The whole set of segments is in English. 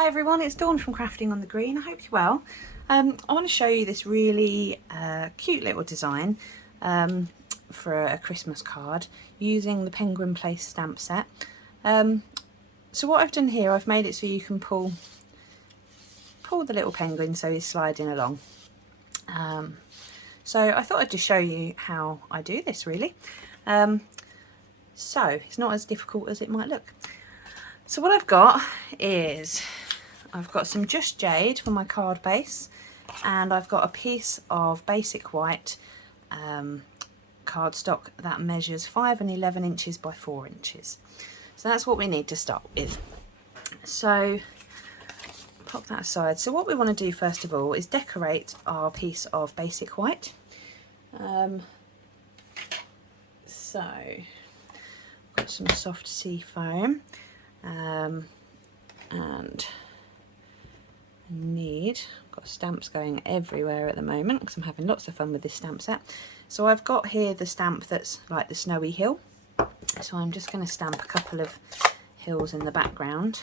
Hi everyone, it's Dawn from Crafting on the Green. I hope you're well. I want to show you this really cute little design for a Christmas card using the Penguin Place stamp set. So what I've done here, I've made it so you can pull the little penguin so he's sliding along. So I thought I'd just show you how I do this really. So it's not as difficult as it might look. So what I've got is I've got some Just Jade for my card base, and I've got a piece of basic white cardstock that measures 5 and 11 inches by 4 inches. So that's what we need to start with. So pop that aside. So what we want to do first of all is decorate our piece of basic white. So I've got some soft sea foam, and I've got stamps going everywhere at the moment because I'm having lots of fun with this stamp set. So I've got here the stamp that's like the snowy hill, so I'm just going to stamp a couple of hills in the background.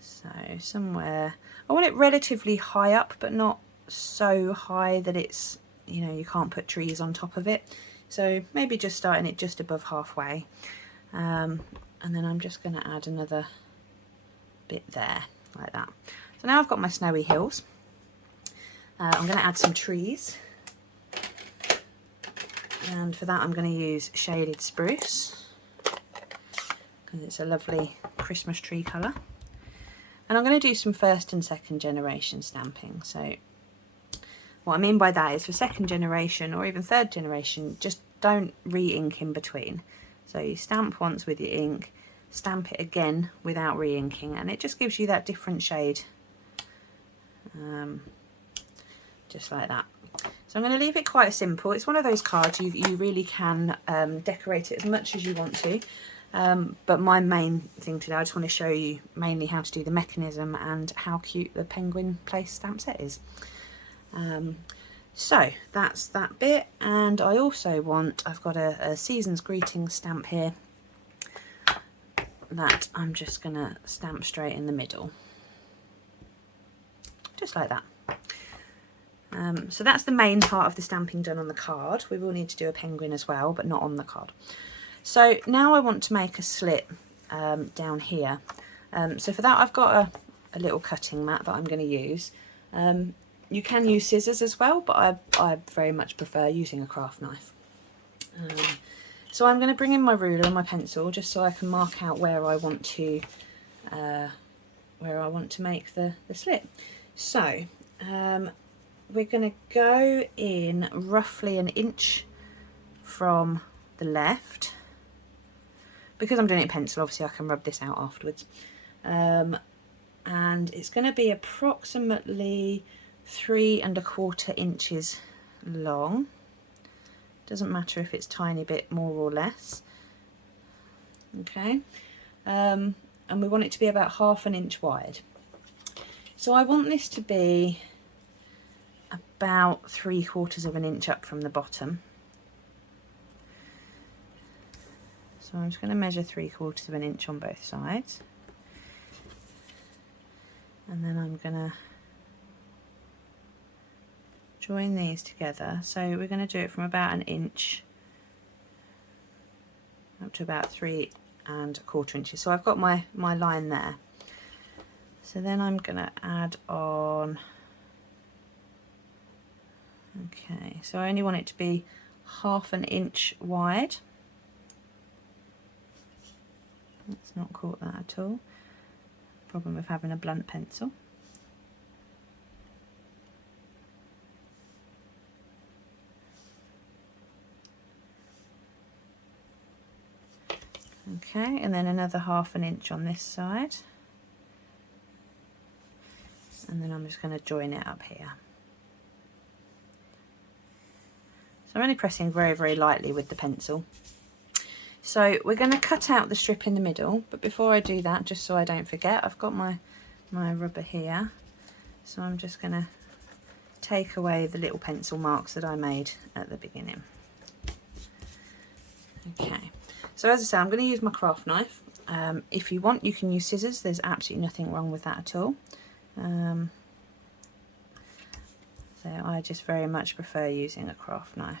So somewhere, I want it relatively high up but not so high that it's, you know, you can't put trees on top of it, so maybe just starting it just above halfway. And then I'm just going to add another bit there, like that. So now I've got my snowy hills. I'm going to add some trees. And for that I'm going to use shaded spruce, because it's a lovely Christmas tree colour. And I'm going to do some first and second generation stamping. So what I mean by that is for second generation or even third generation, just don't re-ink in between. So you stamp once with your ink, stamp it again without re-inking, and it just gives you that different shade, just like that. So I'm going to leave it quite simple. It's one of those cards you really can decorate it as much as you want to, but my main thing today, I just want to show you mainly how to do the mechanism and how cute the Penguin Place stamp set is. So that's that bit, and I also want, I've got a Season's Greetings stamp here that I'm just going to stamp straight in the middle, just like that. So that's the main part of the stamping done on the card. We will need to do a penguin as well, but not on the card. So now I want to make a slit down here. So for that I've got a little cutting mat that I'm going to use. You can use scissors as well, but I very much prefer using a craft knife. So I'm going to bring in my ruler and my pencil just so I can mark out where I want to make the slit. So we're going to go in roughly an inch from the left. Because I'm doing it in pencil, obviously I can rub this out afterwards. And it's going to be approximately 3 1/4 inches long. Doesn't matter if it's a tiny bit more or less. Okay, and we want it to be about 1/2 inch wide. So I want this to be about 3/4 inch up from the bottom. So I'm just going to measure 3/4 inch on both sides, and then I'm going to join these together. So we're going to do it from about 1 inch up to about 3 1/4 inches. So I've got my line there. So then I'm going to add on, okay, so I only want it to be 1/2 inch wide. It's not caught that at all. Problem with having a blunt pencil. Okay, and then another 1/2 inch on this side, and then I'm just going to join it up here. So I'm only pressing very, very lightly with the pencil. So we're going to cut out the strip in the middle, but before I do that, just so I don't forget, I've got my rubber here, so I'm just going to take away the little pencil marks that I made at the beginning. Okay, So as I say, I'm going to use my craft knife. If you want, you can use scissors. There's absolutely nothing wrong with that at all. So I just very much prefer using a craft knife.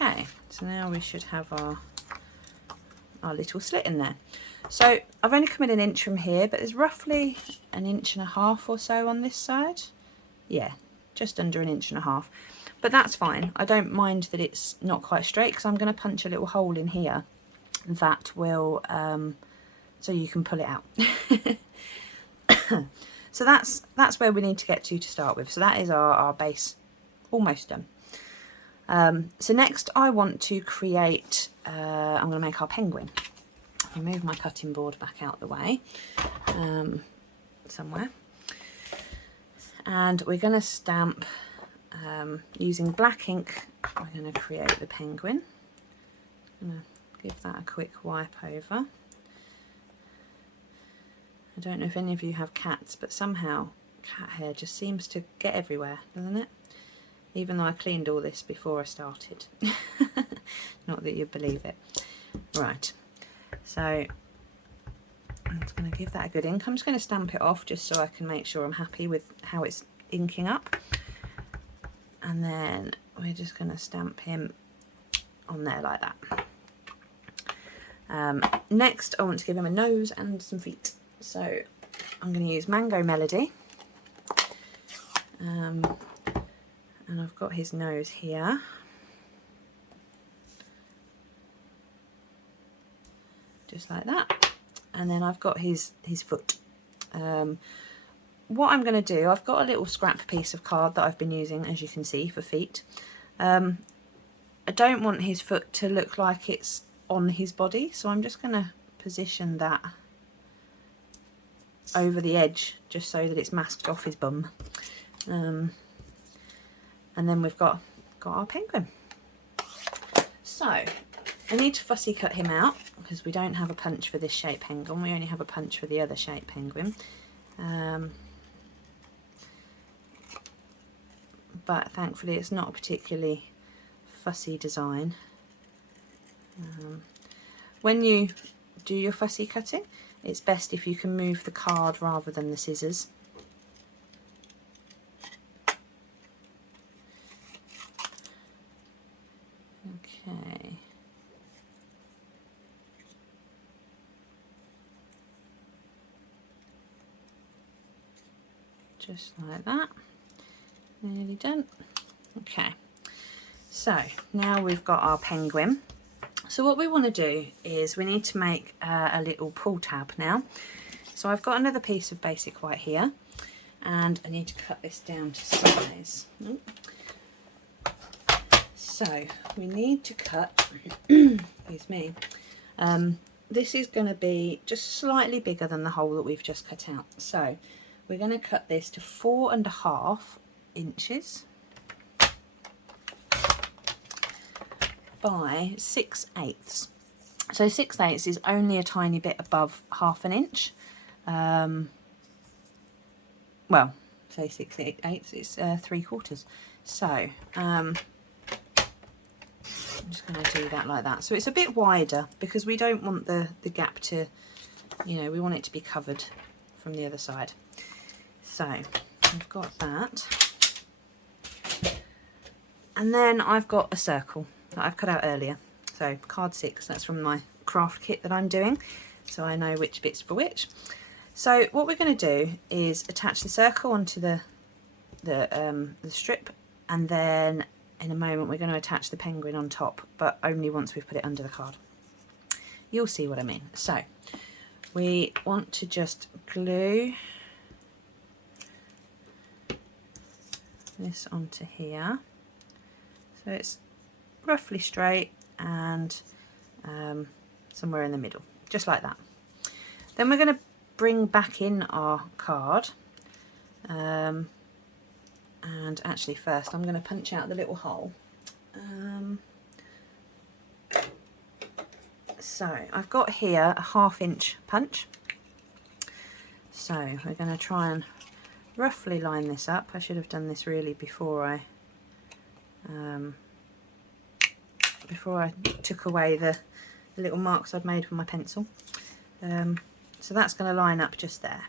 Okay, so now we should have our little slit in there. So I've only come in an inch from here, but there's roughly 1.5 inches or so on this side. Yeah, just under 1.5 inches, but that's fine. I don't mind that it's not quite straight, because I'm going to punch a little hole in here that will so you can pull it out. So that's where we need to get to start with. So that is our base almost done. So next I want to create, I'm going to make our penguin. I'll move my cutting board back out the way somewhere, and we're going to stamp using black ink. We're going to create the penguin. I'm going to give that a quick wipe over. I don't know if any of you have cats, but somehow cat hair just seems to get everywhere, doesn't it? Even though I cleaned all this before I started. Not that you'd believe it. Right, so I'm just going to give that a good ink. I'm just going to stamp it off just so I can make sure I'm happy with how it's inking up. And then we're just going to stamp him on there like that. Next I want to give him a nose and some feet. So I'm going to use Mango Melody. And I've got his nose here. Just like that. And then I've got his foot. What I'm going to do, I've got a little scrap piece of card that I've been using, as you can see, for feet. I don't want his foot to look like it's on his body, so I'm just going to position that over the edge just so that it's masked off his bum. And then we've got our penguin. So I need to fussy cut him out because we don't have a punch for this shape penguin. We only have a punch for the other shape penguin. But thankfully it's not a particularly fussy design. When you do your fussy cutting, it's best if you can move the card rather than the scissors. Okay. Just like that. Nearly done. Okay. So now we've got our penguin. So what we want to do is we need to make a little pull tab now. So I've got another piece of basic white here, and I need to cut this down to size. So we need to cut, excuse me, this is going to be just slightly bigger than the hole that we've just cut out. So we're going to cut this to 4.5 inches by 6/8. So 6/8 is only a tiny bit above 1/2 inch. Well, say 6/8, it's 3/4. So I'm just going to do that like that. So it's a bit wider because we don't want the gap to, you know, we want it to be covered from the other side. So I've got that. And then I've got a circle that I've cut out earlier. So card 6, that's from my craft kit that I'm doing. So I know which bit's for which. So what we're going to do is attach the circle onto the strip, and then in a moment we're going to attach the penguin on top, but only once we've put it under the card. You'll see what I mean. So we want to just glue this onto here, so it's roughly straight and somewhere in the middle, just like that. Then we're going to bring back in our card, and actually first I'm going to punch out the little hole. So I've got here a 1/2 inch punch. So we're going to try and roughly line this up. I should have done this really before I took away the little marks I'd made with my pencil. So that's going to line up just there.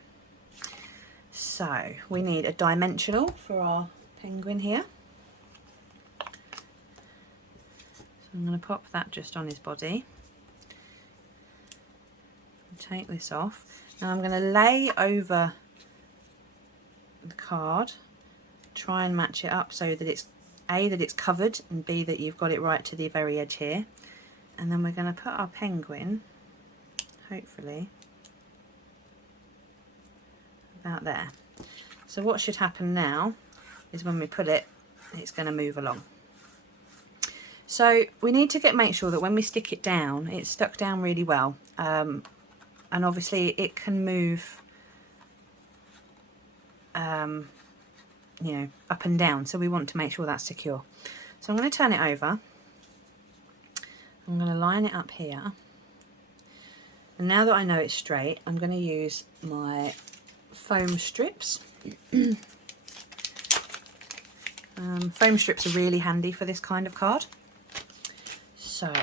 So we need a dimensional for our penguin here. So I'm going to pop that just on his body. Take this off. Now I'm going to lay over the card, try and match it up so that it's A, that it's covered, and B, that you've got it right to the very edge here. And then we're going to put our penguin, hopefully, about there. So what should happen now is when we put it, it's going to move along. So we need to make sure that when we stick it down, it's stuck down really well. And obviously it can move, you know, up and down. So we want to make sure that's secure. So I'm going to turn it over. I'm going to line it up here. And now that I know it's straight, I'm going to use my foam strips. Foam strips are really handy for this kind of card. So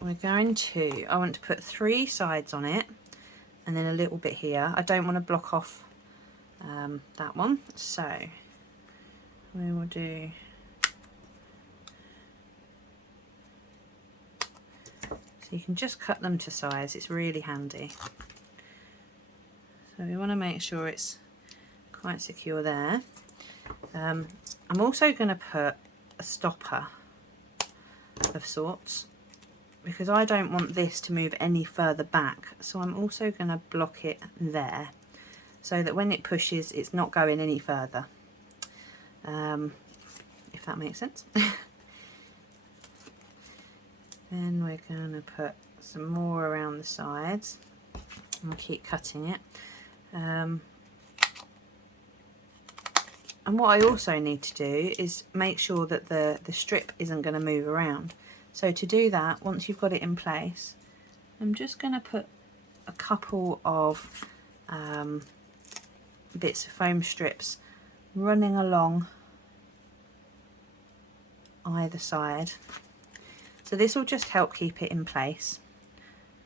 we're going to, I want to put 3 sides on it and then a little bit here. I don't want to block off that one, so we will do so you can just cut them to size. It's really handy. So we want to make sure it's quite secure there. I'm also going to put a stopper of sorts because I don't want this to move any further back, so I'm also going to block it there so that when it pushes it's not going any further, if that makes sense. Then we're going to put some more around the sides and keep cutting it. And what I also need to do is make sure that the strip isn't going to move around. So to do that, once you've got it in place, I'm just going to put a couple of bits of foam strips running along either side. So this will just help keep it in place,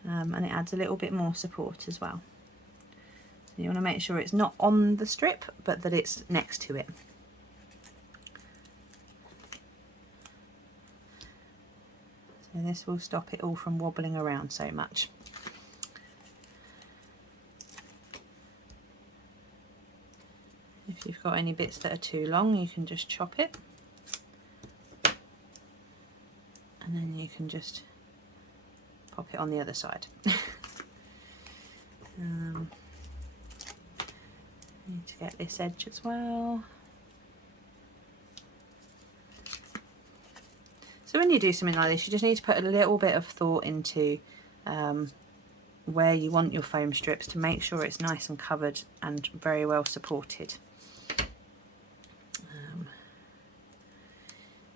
and it adds a little bit more support as well. So you want to make sure it's not on the strip, but that it's next to it. So this will stop it all from wobbling around so much. If you've got any bits that are too long, you can just chop it. And then you can just pop it on the other side. Need to get this edge as well. So when you do something like this, you just need to put a little bit of thought into where you want your foam strips to make sure it's nice and covered and very well supported.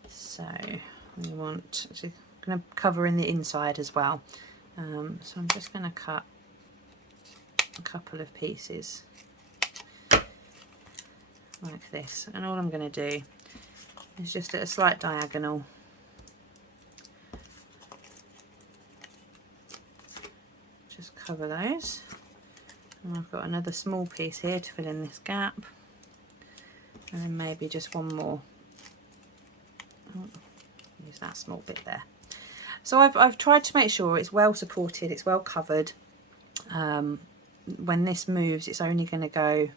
So we want to going to cover in the inside as well. So I'm just going to cut a couple of pieces like this, and all I'm going to do is just at a slight diagonal just cover those, and I've got another small piece here to fill in this gap, and then maybe just one more. Use that small bit there. So I've tried to make sure it's well supported, it's well covered. When this moves, it's only going to go.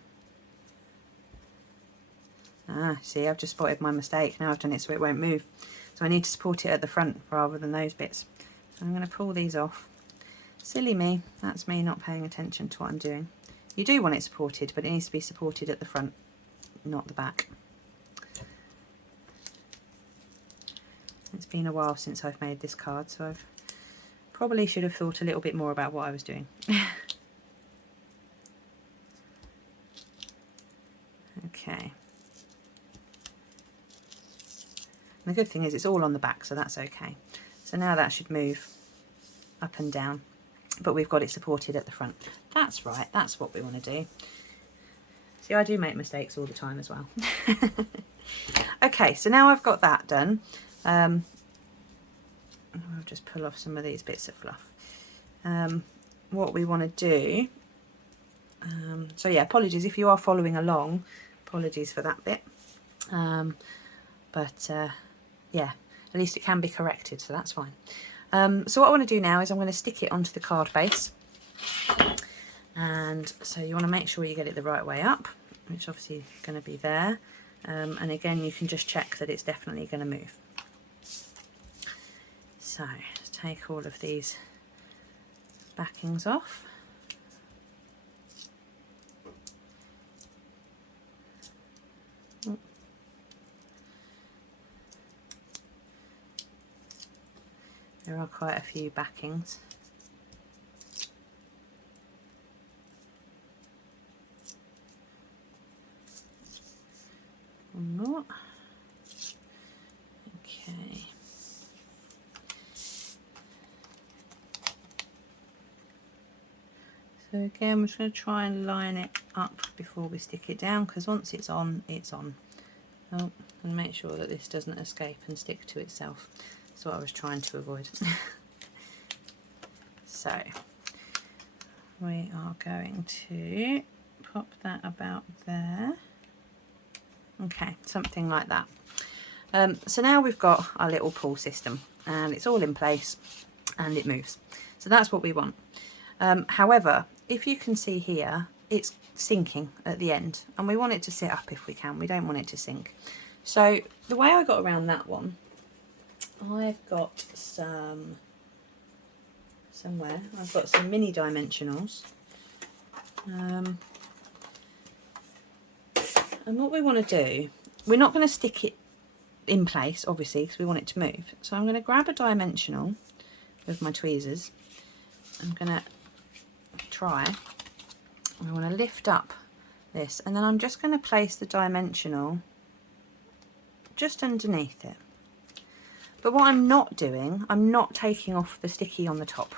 See, I've just spotted my mistake. Now I've done it so it won't move. So I need to support it at the front rather than those bits. So I'm going to pull these off. Silly me, that's me not paying attention to what I'm doing. You do want it supported, but it needs to be supported at the front, not the back. It's been a while since I've made this card, so I've probably should have thought a little bit more about what I was doing. Okay. And the good thing is it's all on the back, so that's okay. So now that should move up and down, but we've got it supported at the front. That's right, that's what we want to do. See, I do make mistakes all the time as well. Okay, so now I've got that done. I'll just pull off some of these bits of fluff. What we want to do, so yeah, apologies if you are following along, apologies for that bit. Yeah, at least it can be corrected, so that's fine. So what I want to do now is I'm going to stick it onto the card base, and so you want to make sure you get it the right way up, which obviously is going to be there, and again you can just check that it's definitely going to move. So let's take all of these backings off. There are quite a few backings. One more. Okay. So again, we're just going to try and line it up before we stick it down, because once it's on, it's on. Oh, and make sure that this doesn't escape and stick to itself. That's what I was trying to avoid. So we are going to pop that about there. Okay, something like that. So now we've got our little pull system, and it's all in place and it moves. So that's what we want. However, if you can see here, it's sinking at the end, and we want it to sit up if we can. We don't want it to sink. So the way I got around that one, I've got some mini dimensionals, and what we want to do, we're not going to stick it in place obviously because we want it to move. So I'm going to grab a dimensional with my tweezers. I'm going to I want to lift up this, and then I'm just going to place the dimensional just underneath it. But what I'm not doing, I'm not taking off the sticky on the top.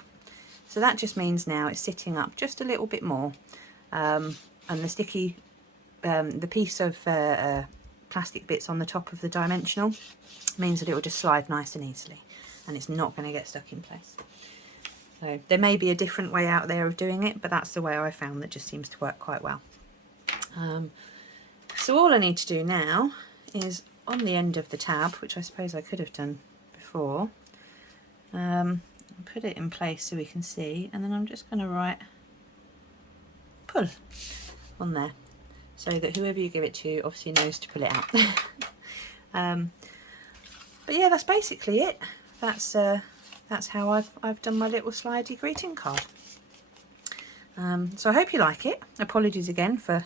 So that just means now it's sitting up just a little bit more, and the sticky, the piece of plastic bits on the top of the dimensional means that it will just slide nice and easily, and it's not going to get stuck in place. So there may be a different way out there of doing it, but that's the way I found that just seems to work quite well. So all I need to do now is on the end of the tab, which I suppose I could have done before, put it in place so we can see, and then I'm just going to write pull on there so that whoever you give it to obviously knows to pull it out. But yeah, that's basically it. That's how I've done my little slidey greeting card. So I hope you like it. Apologies again for,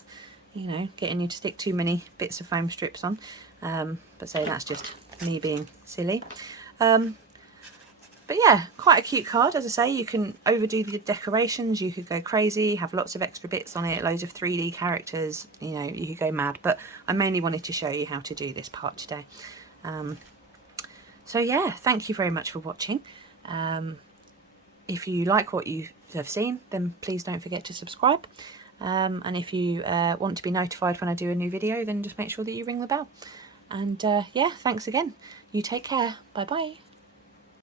you know, getting you to stick too many bits of foam strips on. But so that's just me being silly. But yeah, quite a cute card. As I say, you can overdo the decorations, you could go crazy, have lots of extra bits on it, loads of 3D characters, you know, you could go mad. But I mainly wanted to show you how to do this part today. So yeah, thank you very much for watching. If you like what you have seen, then please don't forget to subscribe. And if you want to be notified when I do a new video, then just make sure that you ring the bell. And yeah, thanks again. You take care. Bye bye.